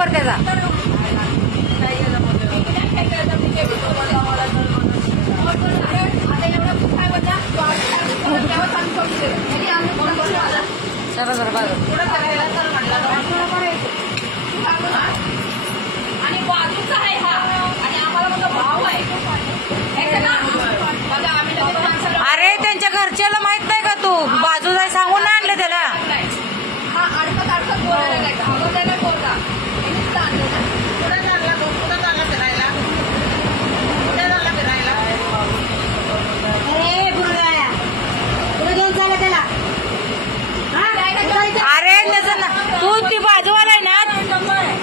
घ्या phone number त्याचा जरा जरा बाजू आणि बाजूचा आहे हा आणि आम्हाला म्हणजे भाव आहे हे का ना? बघा, आम्ही लगेच माणसाला अरे त्यांच्या घरच्याला माहीत नाही का तू बाजू जाय सांगून नाही आणलं त्याला आणलाय. हा अडकत अडकत बोलायला लागला अगं त्याला बोलता हे नुसतं आणलं ना. कुठं चालला तो? कुठं चालला फिरायला? कुठं चालला फिरायला? काय काय करायचं? अरे त्याचं ना तू ती बाजूवाला आहे ना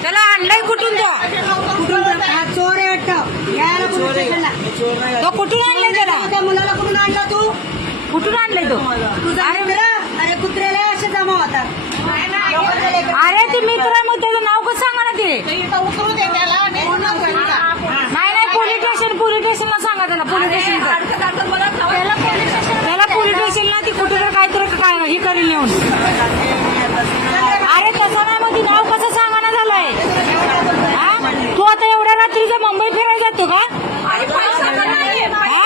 त्याला आणलंय कुठून तो कुठून हा चोर आहे वाटतं यायला पोलीस स्टेशनला तो कुठून आणलंय त्याला? त्या मुलाला कुठून आणला तू? कुठून आणलंय तो? तुझा मित्र? अरे कुत्र्याला असे जमा होतात अरे ते मित्र आहे मग त्याचं नाव कसं सांगा ना ते? इथं उतरू दे त्याला आणि पुन्हा घरी जा. नाही नाही पोलीस स्टेशन पोलीस स्टेशनला सांगा त्याला पोलीस अरे, स्टेशन अडकत अडकत मला त्याला पोलीस स्टेशन त्याला पोलीस स्टेशनला ती कुठे तर काहीतरी काय हे करेल नेऊन अरे तसं नाही मग ती नाव कसं सांगाना झालंय हा? तू आता एवढ्या रात्रीचं मुंबई फिरायला जातो का आणि पैसा पण नाही हा?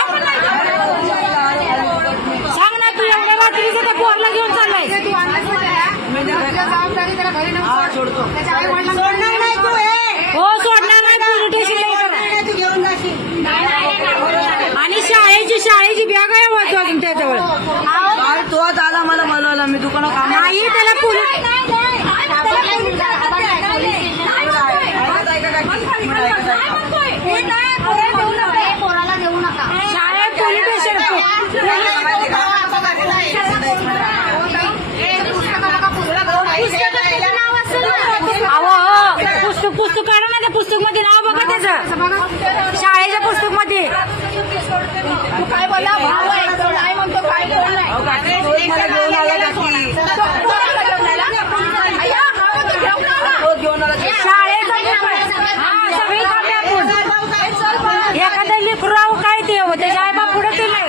सांग ना तू एवढ्या रात्रीचं त्या पोरला घेऊन चाललाय सोडणार नाही तू हे हो सोडणार नाही पोलीस स्टेशनला उतरा. नाही तू घेऊन जाशील. आणि शाळेची शाळेची बॅग आहे वाचू अजून त्याजवळ तो दादा मला बोलवला मी दुकानात काम नाही त्याला पोलीस शाळेत पोलीस स्टेशन अहो पुस्तक पुस्तक काढा ना त्या पुस्तकमध्ये नाव बघा त्याचं शाळेच्या पुस्तकमध्ये काय बोला म्हणतो? काय शाळेचा हा एखाद्या लेकराव काय ते हो, त्याच्या आई बाप पुढे ते नाही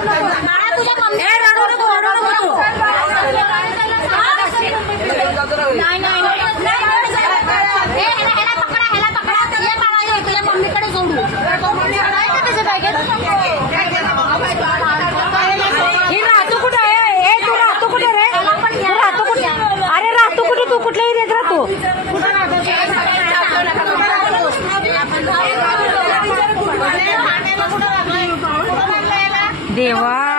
ए, रडू नको रडू नको तू नाही नाही मम्मीकडे जोडू ही राहतो कुठं आहे ए तू राहतो कुठे रे तू राहतो कुठे अरे राहतो कुठे तू कुठल्या देवा.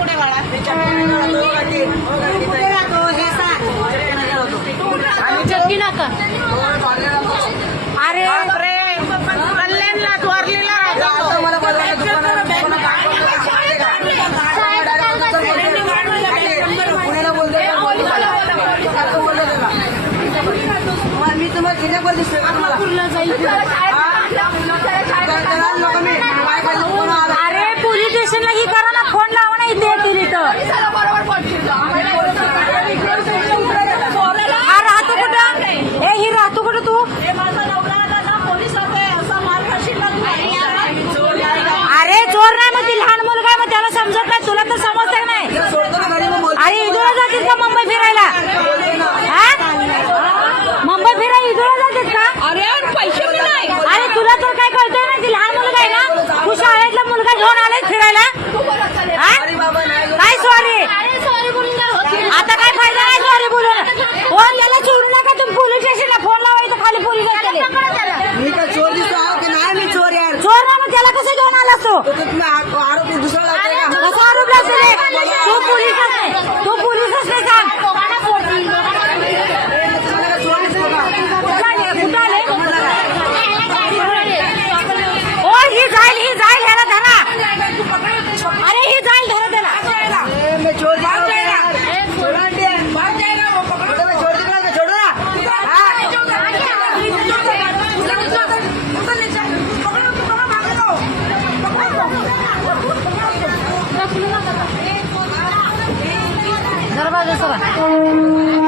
कुठे बाळा? कुठे राहतो? हे सांग. आम्ही चक्की नका अरे कल्याणला घेऊन आले फिरायला काय सॉरी आता काय फायदा? नाही सॉरी बोलून? फोन हो, त्याला सोडू नका तुम्ही. पोलीस स्टेशनला फोन लावायचं खाली पोलीस चोरी चोर ना मग त्याला कसं घेऊन आला असतो Sarabada, sarabada.